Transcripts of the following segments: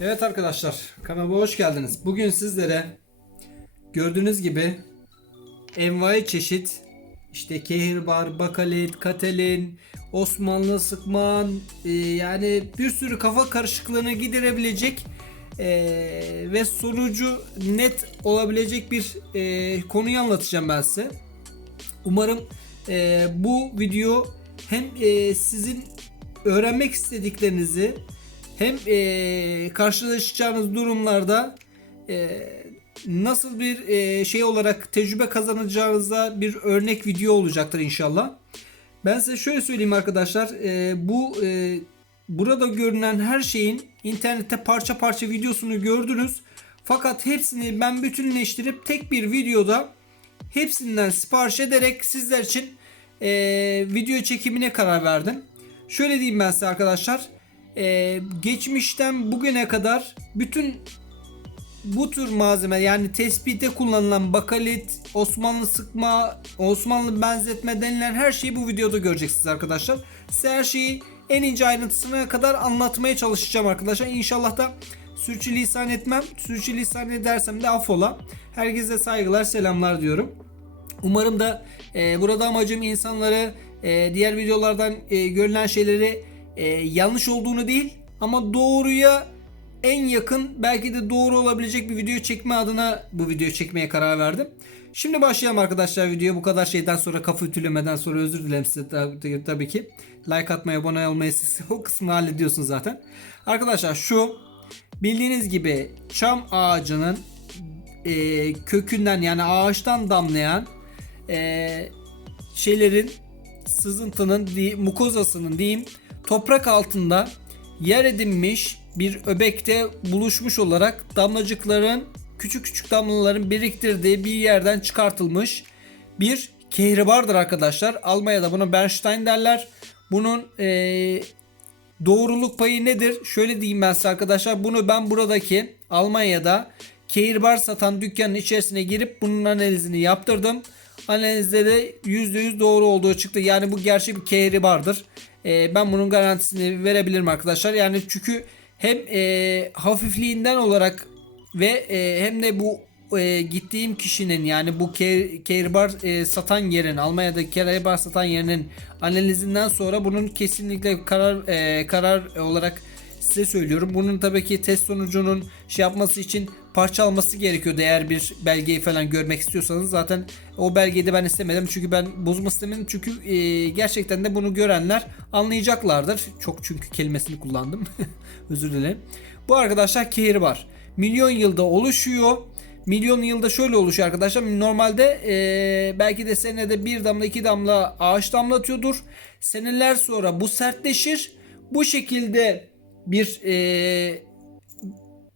Evet arkadaşlar kanalıma hoş geldiniz. Bugün sizlere gördüğünüz gibi envai çeşit işte kehirbar, bakalit, katelin, Osmanlı sıkman e, yani bir sürü kafa karışıklığını giderebilecek e, ve sonucu net olabilecek bir e, konuyu anlatacağım ben size. Umarım e, bu video hem e, sizin öğrenmek istediklerinizi hem e, karşılaşacağınız durumlarda e, nasıl bir e, şey olarak tecrübe kazanacağınıza bir örnek video olacaktır inşallah. Ben size şöyle söyleyeyim arkadaşlar. e, bu e, burada görünen her şeyin internette parça parça videosunu gördünüz. Fakat hepsini ben bütünleştirip tek bir videoda hepsinden sipariş ederek sizler için e, video çekimine karar verdim. Şöyle diyeyim ben size arkadaşlar. E, geçmişten bugüne kadar bütün bu tür malzeme yani tespite kullanılan bakalit, Osmanlı sıkma, Osmanlı benzetme denilen her şeyi bu videoda göreceksiniz arkadaşlar. Size her şeyi en ince ayrıntısına kadar anlatmaya çalışacağım arkadaşlar. İnşallah da sürçülisan etmem. Sürçülisan edersem de affola. Herkese saygılar, selamlar diyorum. Umarım da e, burada amacım insanları e, diğer videolardan e, görülen şeyleri e, yanlış olduğunu değil ama doğruya en yakın belki de doğru olabilecek bir video çekme adına bu videoyu çekmeye karar verdim. Şimdi başlayalım arkadaşlar videoya bu kadar şeyden sonra kafa ütülemeden sonra özür dilerim size tabii, tabii ki. Like atmayı abone olmayı siz o kısmını hallediyorsunuz zaten. Arkadaşlar şu bildiğiniz gibi çam ağacının e, kökünden yani ağaçtan damlayan e, şeylerin sızıntının mukozasının diyeyim toprak altında yer edinmiş bir öbekte buluşmuş olarak damlacıkların küçük küçük damlaların biriktirdiği bir yerden çıkartılmış bir kehribardır arkadaşlar. Almanya'da buna Bernstein derler. Bunun eee, doğruluk payı nedir? Şöyle diyeyim ben size arkadaşlar. Bunu ben buradaki Almanya'da kehribar satan dükkanın içerisine girip bunun analizini yaptırdım. Analizde de %100 doğru olduğu çıktı. Yani bu gerçek bir kehribardır. Ee, ben bunun garantisini verebilirim arkadaşlar. Yani çünkü hem e, hafifliğinden olarak ve e, hem de bu e, gittiğim kişinin yani bu ke- kehribar e, satan yerin Almanya'daki kehribar satan yerinin analizinden sonra bunun kesinlikle karar e, karar olarak size söylüyorum. Bunun tabii ki test sonucunun şey yapması için parça alması gerekiyor. Eğer bir belgeyi falan görmek istiyorsanız zaten o belgeyi de ben istemedim. Çünkü ben bozma istemedim. Çünkü e, gerçekten de bunu görenler anlayacaklardır. Çok çünkü kelimesini kullandım. Özür dilerim. Bu arkadaşlar kehribar. Milyon yılda oluşuyor. Milyon yılda şöyle oluşuyor arkadaşlar. Normalde e, belki de senede bir damla iki damla ağaç damlatıyordur. Seneler sonra bu sertleşir. Bu şekilde bir e,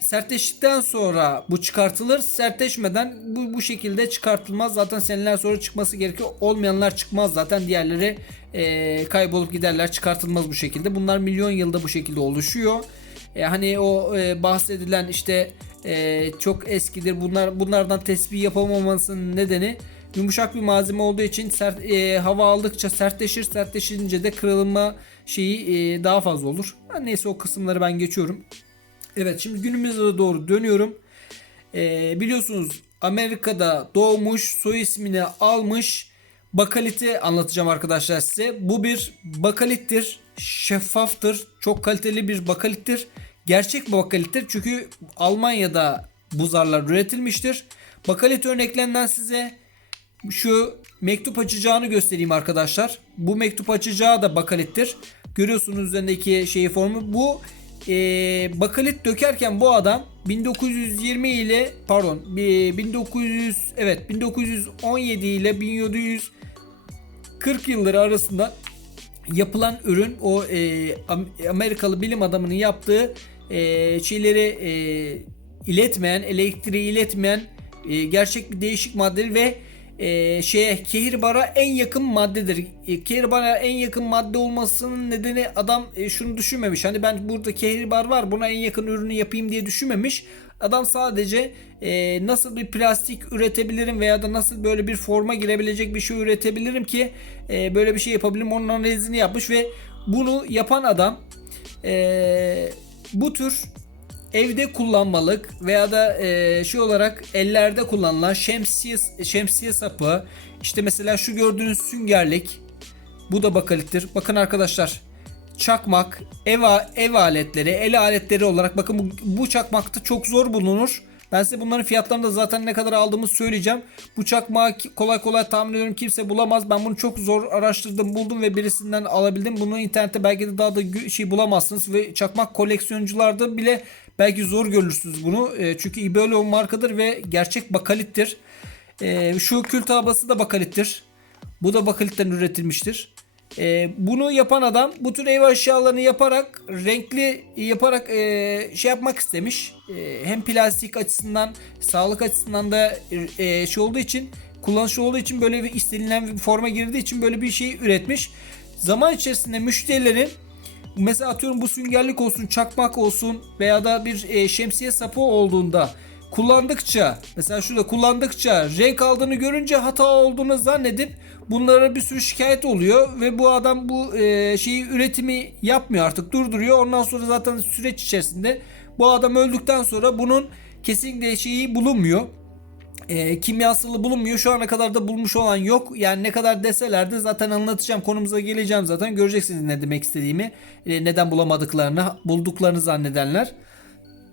sertleştikten sonra bu çıkartılır. Sertleşmeden bu bu şekilde çıkartılmaz. Zaten seneler sonra çıkması gerekiyor. Olmayanlar çıkmaz zaten. Diğerleri e, kaybolup giderler. Çıkartılmaz bu şekilde. Bunlar milyon yılda bu şekilde oluşuyor. E, hani o e, bahsedilen işte e, çok eskidir. Bunlar bunlardan tespih yapamamasının nedeni yumuşak bir malzeme olduğu için sert, e, hava aldıkça sertleşir. Sertleşince de kırılma şeyi e, daha fazla olur. Neyse o kısımları ben geçiyorum. Evet şimdi günümüze doğru dönüyorum. Ee, biliyorsunuz Amerika'da doğmuş soy ismini almış bakaliti anlatacağım arkadaşlar size. Bu bir bakalittir. Şeffaftır. Çok kaliteli bir bakalittir. Gerçek bir bakalittir. Çünkü Almanya'da bu zarlar üretilmiştir. Bakalit örneklerinden size şu mektup açacağını göstereyim arkadaşlar. Bu mektup açacağı da bakalittir. Görüyorsunuz üzerindeki şeyi formu. Bu e, bakalit dökerken bu adam 1920 ile pardon bi- 1900 evet 1917 ile 1740 yılları arasında yapılan ürün o e, Am- Amerikalı bilim adamının yaptığı e, şeyleri e, iletmeyen elektriği iletmeyen e, gerçek bir değişik madde ve e, şeye kehirbara en yakın maddedir. E, kehirbara en yakın madde olmasının nedeni adam e, şunu düşünmemiş. Hani ben burada kehribar var buna en yakın ürünü yapayım diye düşünmemiş. Adam sadece e, nasıl bir plastik üretebilirim veya da nasıl böyle bir forma girebilecek bir şey üretebilirim ki e, böyle bir şey yapabilirim. Onun analizini yapmış ve bunu yapan adam e, bu tür evde kullanmalık veya da e, şey olarak ellerde kullanılan şemsiye şemsiye sapı işte mesela şu gördüğünüz süngerlik bu da bakalittir. Bakın arkadaşlar çakmak, ev, ev aletleri, el aletleri olarak bakın bu, bu çakmakta çok zor bulunur. Ben size bunların fiyatlarını da zaten ne kadar aldığımı söyleyeceğim. Bu çakmağı kolay kolay tahmin ediyorum kimse bulamaz. Ben bunu çok zor araştırdım, buldum ve birisinden alabildim. Bunu internette belki de daha da şey bulamazsınız ve çakmak koleksiyoncularda bile belki zor görürsünüz bunu. E, çünkü İBELO markadır ve gerçek bakalittir. E, şu kül tabası da bakalittir. Bu da bakalitten üretilmiştir. Ee, bunu yapan adam bu tür ev eşyalarını yaparak renkli yaparak e, şey yapmak istemiş. E, hem plastik açısından sağlık açısından da e, şey olduğu için kullanışlı olduğu için böyle bir istenilen bir forma girdiği için böyle bir şey üretmiş. Zaman içerisinde müşterilerin mesela atıyorum bu süngerlik olsun, çakmak olsun veya da bir e, şemsiye sapı olduğunda kullandıkça mesela şurada kullandıkça renk aldığını görünce hata olduğunu zannedip bunlara bir sürü şikayet oluyor ve bu adam bu e, şeyi üretimi yapmıyor artık durduruyor. Ondan sonra zaten süreç içerisinde bu adam öldükten sonra bunun kesinlikle şeyi bulunmuyor e, kimyasalı bulunmuyor. Şu ana kadar da bulmuş olan yok. Yani ne kadar deseler de zaten anlatacağım. Konumuza geleceğim zaten. Göreceksiniz ne demek istediğimi. E, neden bulamadıklarını, bulduklarını zannedenler.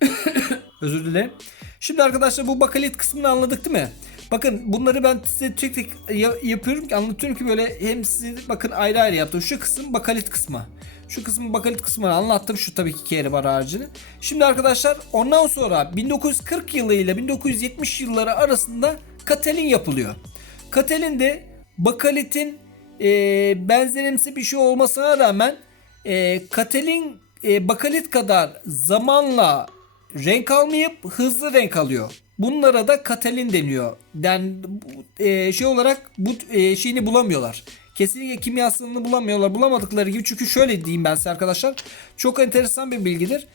Özür dilerim. Şimdi arkadaşlar bu bakalit kısmını anladık değil mi? Bakın bunları ben size tek tek ya- yapıyorum ki anlatıyorum ki böyle hem size bakın ayrı ayrı yaptım. Şu kısım bakalit kısmı. Şu kısmın bakalit kısmını anlattım. Şu tabii ki kehribar harcını. Şimdi arkadaşlar ondan sonra 1940 yılı ile 1970 yılları arasında katelin yapılıyor. Katelin de bakalitin e, benzerimsi bir şey olmasına rağmen e, katelin e, bakalit kadar zamanla renk almayıp hızlı renk alıyor. Bunlara da katelin deniyor. Yani bu, e, şey olarak bu e, şeyini bulamıyorlar. Kesinlikle kimyasalını bulamıyorlar. Bulamadıkları gibi çünkü şöyle diyeyim ben size arkadaşlar. Çok enteresan bir bilgidir.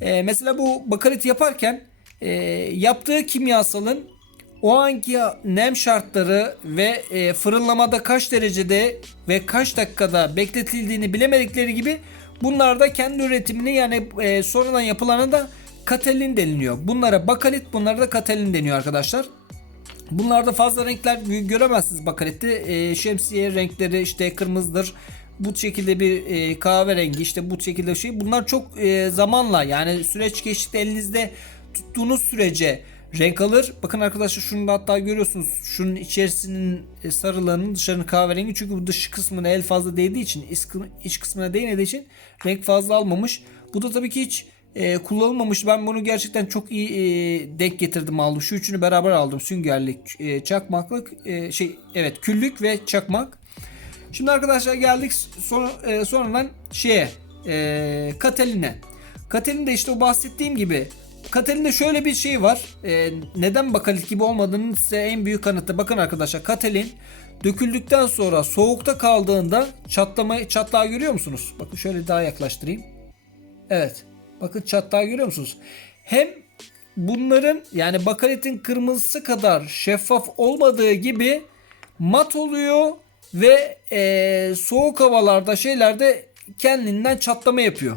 E, mesela bu bakalit yaparken e, yaptığı kimyasalın o anki nem şartları ve e, fırınlamada kaç derecede ve kaç dakikada bekletildiğini bilemedikleri gibi bunlar da kendi üretimini yani e, sonradan yapılana da katelin deniliyor. Bunlara bakalit bunlara da katelin deniyor arkadaşlar. Bunlarda fazla renkler gö- göremezsiniz bakalette. E, şemsiye renkleri işte kırmızıdır. Bu şekilde bir e, kahverengi işte bu şekilde şey. Bunlar çok e, zamanla yani süreç geçtikçe elinizde tuttuğunuz sürece renk alır. Bakın arkadaşlar şunu da hatta görüyorsunuz. Şunun içerisinin e, sarılarının dışarının kahverengi. Çünkü bu dış kısmına el fazla değdiği için iç kısmına değmediği için renk fazla almamış. Bu da tabii ki hiç e, kullanılmamış. Ben bunu gerçekten çok iyi e, denk getirdim aldım. Şu üçünü beraber aldım. Süngerlik, e, çakmaklık, e, şey evet küllük ve çakmak. Şimdi arkadaşlar geldik sonra, e, sonradan şeye e, Katalin'e. Katalin de işte o bahsettiğim gibi Katalin'de şöyle bir şey var. E, neden bakalit gibi olmadığının size en büyük kanıtı. Bakın arkadaşlar Katalin döküldükten sonra soğukta kaldığında çatlamayı çatlağı görüyor musunuz? Bakın şöyle daha yaklaştırayım. Evet. Bakın çatlağı görüyor musunuz? Hem bunların yani bakalitin kırmızısı kadar şeffaf olmadığı gibi mat oluyor ve e, soğuk havalarda şeylerde kendinden çatlama yapıyor.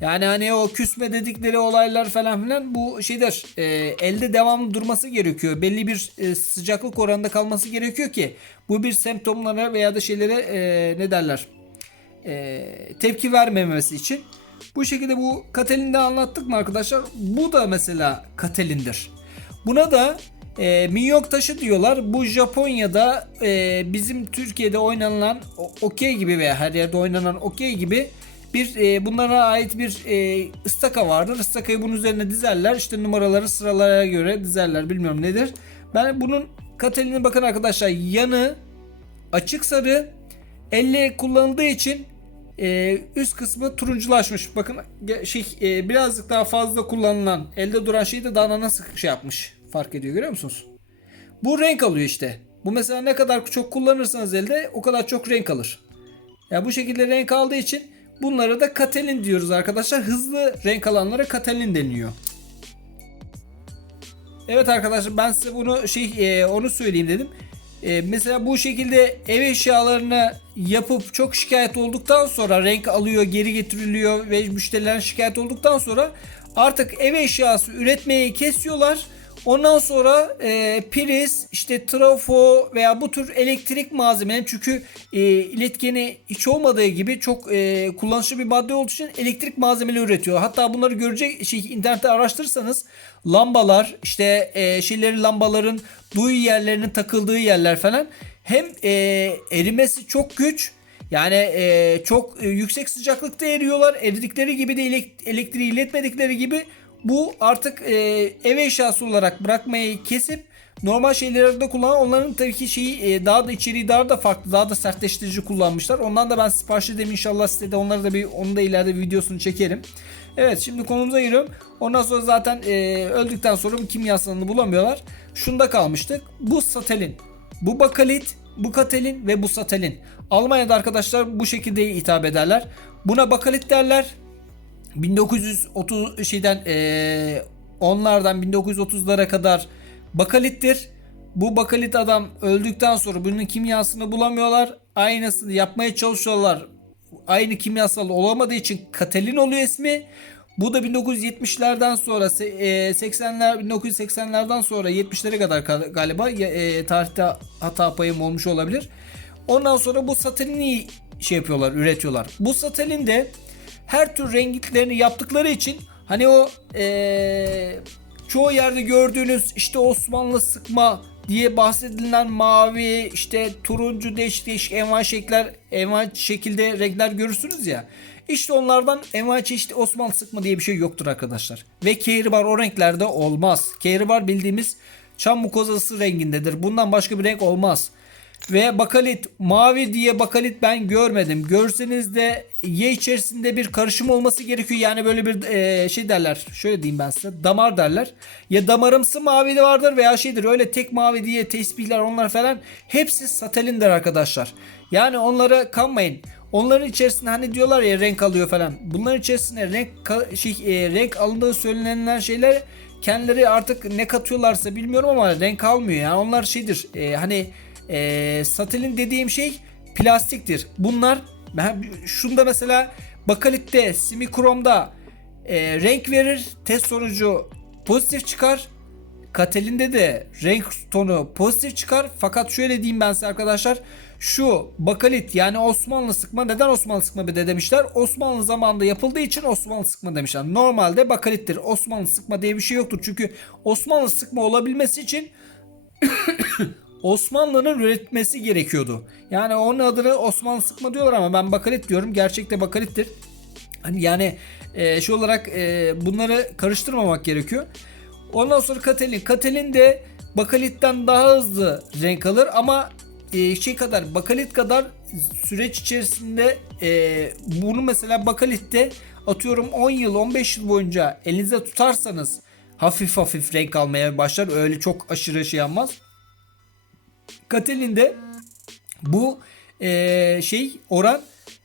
Yani hani o küsme dedikleri olaylar falan filan bu şeydir. E, elde devamlı durması gerekiyor. Belli bir e, sıcaklık oranında kalması gerekiyor ki bu bir semptomlara veya da şeylere e, ne derler? e, tepki vermemesi için. Bu şekilde bu Katelin'de anlattık mı arkadaşlar? Bu da mesela Katelin'dir. Buna da e, minyok taşı diyorlar. Bu Japonya'da e, bizim Türkiye'de oynanılan okey gibi veya her yerde oynanan okey gibi bir e, bunlara ait bir e, ıstaka vardır. Istakayı bunun üzerine dizerler. İşte numaraları sıralara göre dizerler. Bilmiyorum nedir. Ben bunun Katelin'e bakın arkadaşlar yanı açık sarı elle kullanıldığı için e, üst kısmı turunculaşmış. Bakın şey e, birazcık daha fazla kullanılan elde duran şeyi de daha nasıl şey yapmış. Fark ediyor görüyor musunuz? Bu renk alıyor işte. Bu mesela ne kadar çok kullanırsanız elde o kadar çok renk alır. Ya bu şekilde renk aldığı için bunlara da katelin diyoruz arkadaşlar. Hızlı renk alanlara katelin deniliyor. Evet arkadaşlar ben size bunu şey e, onu söyleyeyim dedim. E, mesela bu şekilde ev eşyalarını yapıp çok şikayet olduktan sonra renk alıyor, geri getiriliyor ve müşterilerin şikayet olduktan sonra artık ev eşyası üretmeyi kesiyorlar. Ondan sonra e, priz, işte trafo veya bu tür elektrik malzemeleri çünkü e, iletkeni hiç olmadığı gibi çok e, kullanışlı bir madde olduğu için elektrik malzemeleri üretiyor. Hatta bunları görecek şey internette araştırırsanız lambalar işte e, şeyleri lambaların duy yerlerinin takıldığı yerler falan hem e, erimesi çok güç yani e, çok e, yüksek sıcaklıkta eriyorlar. Eridikleri gibi de elek- elektriği iletmedikleri gibi bu artık e, ev eşyası olarak bırakmayı kesip normal şeylerde kullanan onların tabii ki şeyi e, daha da içeriği daha da farklı daha da sertleştirici kullanmışlar. Ondan da ben sipariş edeyim inşallah size de onları da bir onu da ileride videosunu çekerim. Evet şimdi konumuza giriyorum. Ondan sonra zaten e, öldükten sonra bu kimyasalını bulamıyorlar. Şunda kalmıştık. Bu satelin, bu bakalit, bu katelin ve bu satelin. Almanya'da arkadaşlar bu şekilde hitap ederler. Buna bakalit derler. 1930 şeyden eee, onlardan 1930'lara kadar bakalittir. Bu bakalit adam öldükten sonra bunun kimyasını bulamıyorlar. Aynısını yapmaya çalışıyorlar. Aynı kimyasal olamadığı için katelin oluyor ismi. Bu da 1970'lerden sonra se- eee, 80'ler 1980'lerden sonra 70'lere kadar ka- galiba eee, tarihte hata payım olmuş olabilir. Ondan sonra bu satelini şey yapıyorlar, üretiyorlar. Bu satelin de her tür renklerini yaptıkları için hani o eee, çoğu yerde gördüğünüz işte Osmanlı sıkma diye bahsedilen mavi işte turuncu değişik değişik envai şekiller envai şekilde renkler görürsünüz ya. İşte onlardan envai çeşit Osmanlı sıkma diye bir şey yoktur arkadaşlar. Ve kehribar o renklerde olmaz. Kehribar bildiğimiz çam mukozası rengindedir. Bundan başka bir renk olmaz. Ve bakalit mavi diye bakalit ben görmedim. Görseniz de Y içerisinde bir karışım olması gerekiyor. Yani böyle bir e, şey derler. Şöyle diyeyim ben size. Damar derler. Ya damarımsı mavi de vardır veya şeydir. Öyle tek mavi diye tesbihler onlar falan. Hepsi satelindir arkadaşlar. Yani onlara kanmayın. Onların içerisinde hani diyorlar ya renk alıyor falan. Bunların içerisinde renk şey, e, renk alındığı söylenen şeyler kendileri artık ne katıyorlarsa bilmiyorum ama renk almıyor. Yani onlar şeydir. e, hani e, satilin dediğim şey plastiktir. Bunlar şunda mesela bakalitte, simikromda e, renk verir. Test sonucu pozitif çıkar. Katelinde de renk tonu pozitif çıkar. Fakat şöyle diyeyim ben size arkadaşlar. Şu bakalit yani Osmanlı sıkma neden Osmanlı sıkma bir de demişler. Osmanlı zamanında yapıldığı için Osmanlı sıkma demişler. Normalde bakalittir. Osmanlı sıkma diye bir şey yoktur. Çünkü Osmanlı sıkma olabilmesi için Osmanlı'nın üretmesi gerekiyordu. Yani onun adını Osmanlı sıkma diyorlar ama ben bakalit diyorum. Gerçekte bakalittir. Hani yani e, şu olarak e, bunları karıştırmamak gerekiyor. Ondan sonra Katelin. Katelin de bakalitten daha hızlı renk alır ama e, şey kadar bakalit kadar süreç içerisinde e, bunu mesela bakalitte atıyorum 10 yıl 15 yıl boyunca elinizde tutarsanız hafif hafif renk almaya başlar. Öyle çok aşırı şey yapmaz. Katelin'de bu e, şey oran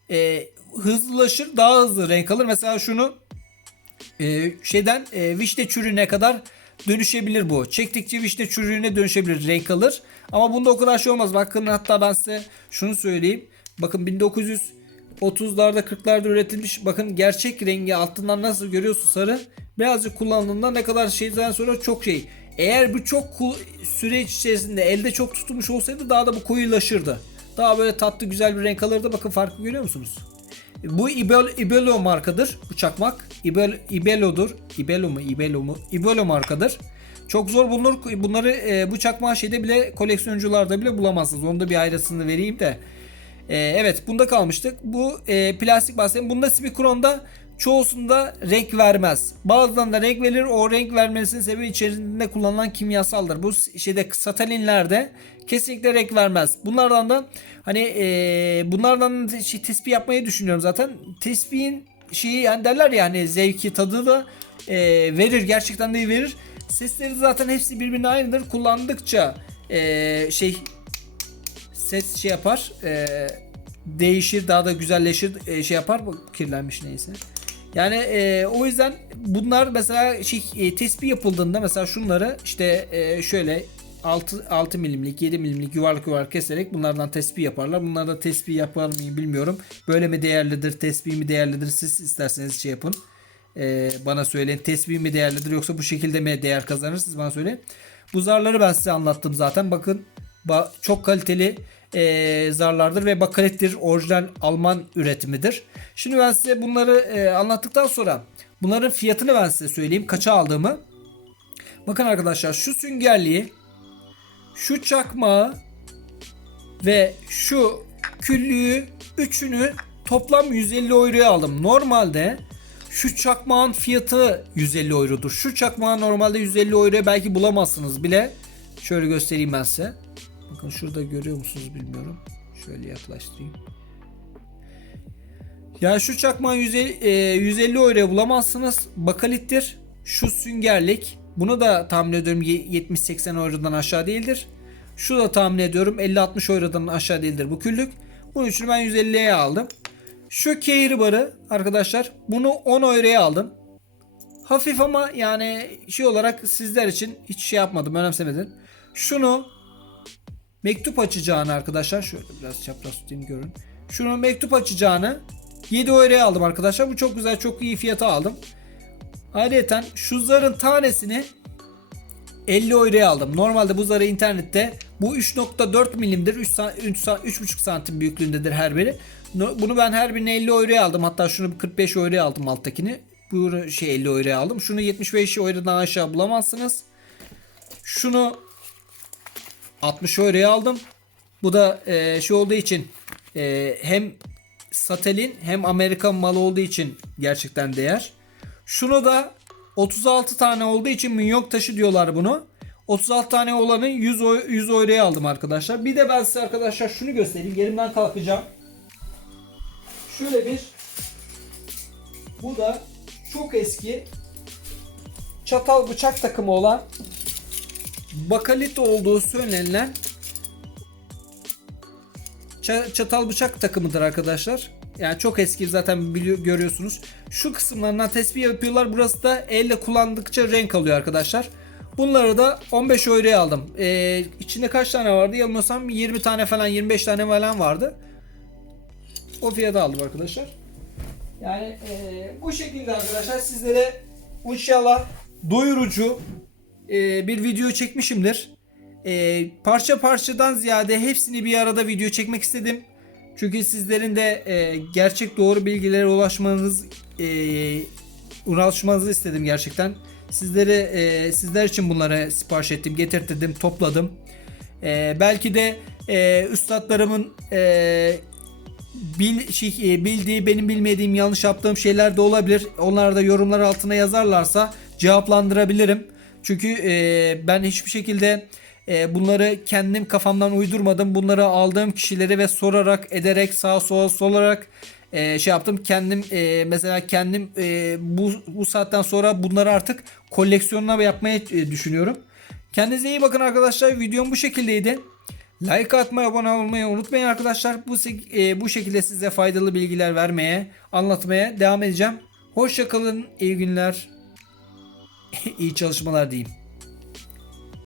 e, hızlılaşır daha hızlı renk alır. Mesela şunu e, şeyden e, vişne çürüğüne kadar dönüşebilir bu. Çektikçe vişne çürüğüne dönüşebilir renk alır. Ama bunda o kadar şey olmaz. Bakın hatta ben size şunu söyleyeyim. Bakın 1930'larda 40'larda üretilmiş. Bakın gerçek rengi altından nasıl görüyorsun sarı. Birazcık kullandığında ne kadar şeyden sonra çok şey. Eğer bu çok süreç içerisinde elde çok tutulmuş olsaydı daha da bu koyulaşırdı. Daha böyle tatlı güzel bir renk alırdı. Bakın farkı görüyor musunuz? Bu Ibel, Ibelo markadır bu çakmak. Ibel, Ibelo'dur. Ibelo mu? Ibelo mu? Ibelo markadır. Çok zor bulunur. Bunları e, bu çakmağı şeyde bile koleksiyoncularda bile bulamazsınız. Onu da bir ayrısını vereyim de. E, evet bunda kalmıştık. Bu e, plastik bahsedeyim. Bunda Simikron'da çoğusunda renk vermez. Bazılarında renk verir. O renk vermesinin sebebi içerisinde kullanılan kimyasaldır. Bu şeyde satalinlerde kesinlikle renk vermez. Bunlardan da hani e, bunlardan da şey, tespih yapmayı düşünüyorum zaten. Tespihin şeyi yani derler ya hani zevki tadı da e, verir. Gerçekten de verir. Sesleri zaten hepsi birbirine aynıdır. Kullandıkça e, şey ses şey yapar. e, değişir daha da güzelleşir e, şey yapar. Kirlenmiş neyse. Yani e, o yüzden bunlar mesela şey e, tespih yapıldığında mesela şunları işte e, şöyle 6 6 milimlik 7 milimlik yuvarlak yuvarlak keserek bunlardan tespih yaparlar. Bunlar da tespih yapar mıyım bilmiyorum. Böyle mi değerlidir, tespih mi değerlidir siz isterseniz şey yapın. Ee, bana söyleyin tesbih mi değerlidir yoksa bu şekilde mi değer kazanır siz bana söyleyin. Bu zarları ben size anlattım zaten. Bakın ba- çok kaliteli e, zarlardır ve bakalettir. Orijinal Alman üretimidir. Şimdi ben size bunları e, anlattıktan sonra bunların fiyatını ben size söyleyeyim. Kaça aldığımı. Bakın arkadaşlar şu süngerliği, şu çakmağı ve şu küllüğü üçünü toplam 150 euroya aldım. Normalde şu çakmağın fiyatı 150 eurodur. Şu çakmağı normalde 150 euroya belki bulamazsınız bile. Şöyle göstereyim ben size. Bakın şurada görüyor musunuz bilmiyorum. Şöyle yaklaştırayım. Ya şu çakmağı 150, e, 150 euroya bulamazsınız. Bakalittir. Şu süngerlik. Bunu da tahmin ediyorum ye- 70-80 eurodan aşağı değildir. Şu da tahmin ediyorum 50-60 eurodan aşağı değildir bu küllük. Bunun için ben 150'ye aldım. Şu kehir barı arkadaşlar bunu 10 euroya aldım. Hafif ama yani şey olarak sizler için hiç şey yapmadım önemsemedim. Şunu mektup açacağını arkadaşlar şöyle biraz çapraz tutayım görün. Şunu mektup açacağını 7 euroya aldım arkadaşlar. Bu çok güzel çok iyi fiyata aldım. Ayrıca şu zarın tanesini 50 euroya aldım. Normalde bu zarı internette bu 3.4 milimdir. 3 sa- 3 sa- 3.5 santim büyüklüğündedir her biri. Bunu ben her birini 50 euroya aldım. Hatta şunu 45 euroya aldım alttakini. Bu şey 50 euroya aldım. Şunu 75 eurodan aşağı bulamazsınız. Şunu 60 euroya aldım. Bu da e, şey olduğu için e, hem satelin hem Amerikan malı olduğu için gerçekten değer. Şunu da 36 tane olduğu için minyok taşı diyorlar bunu. 36 tane olanı 100, o- 100 euroya aldım arkadaşlar. Bir de ben size arkadaşlar şunu göstereyim. Yerimden kalkacağım. Şöyle bir bu da çok eski çatal bıçak takımı olan bakalit olduğu söylenilen ça- çatal bıçak takımıdır arkadaşlar. Yani çok eski zaten görüyorsunuz. Şu kısımlarından tespih yapıyorlar. Burası da elle kullandıkça renk alıyor arkadaşlar. Bunları da 15 euroya aldım. Ee, içinde kaç tane vardı? Yanılmıyorsam 20 tane falan 25 tane falan vardı. O fiyata aldım arkadaşlar. Yani e, bu şekilde arkadaşlar sizlere inşallah doyurucu e, bir video çekmişimdir. E, parça parçadan ziyade hepsini bir arada video çekmek istedim. Çünkü sizlerin de e, gerçek doğru bilgilere ulaşmanız e, ulaşmanızı istedim gerçekten. Sizlere e, sizler için bunları sipariş ettim, getirttirdim, topladım. E, belki de e, üstadlarımın e, bil, şey, e, bildiği benim bilmediğim yanlış yaptığım şeyler de olabilir. Onlar da yorumlar altına yazarlarsa cevaplandırabilirim. Çünkü e, ben hiçbir şekilde e, bunları kendim kafamdan uydurmadım. Bunları aldığım kişileri ve sorarak ederek sağa sola solarak e, şey yaptım. Kendim e, mesela kendim e, bu bu saatten sonra bunları artık koleksiyonuna yapmaya e, düşünüyorum. Kendinize iyi bakın arkadaşlar. Videom bu şekildeydi. Like atmayı, abone olmayı unutmayın arkadaşlar. Bu e, bu şekilde size faydalı bilgiler vermeye, anlatmaya devam edeceğim. Hoşça kalın, iyi günler, iyi çalışmalar diyeyim.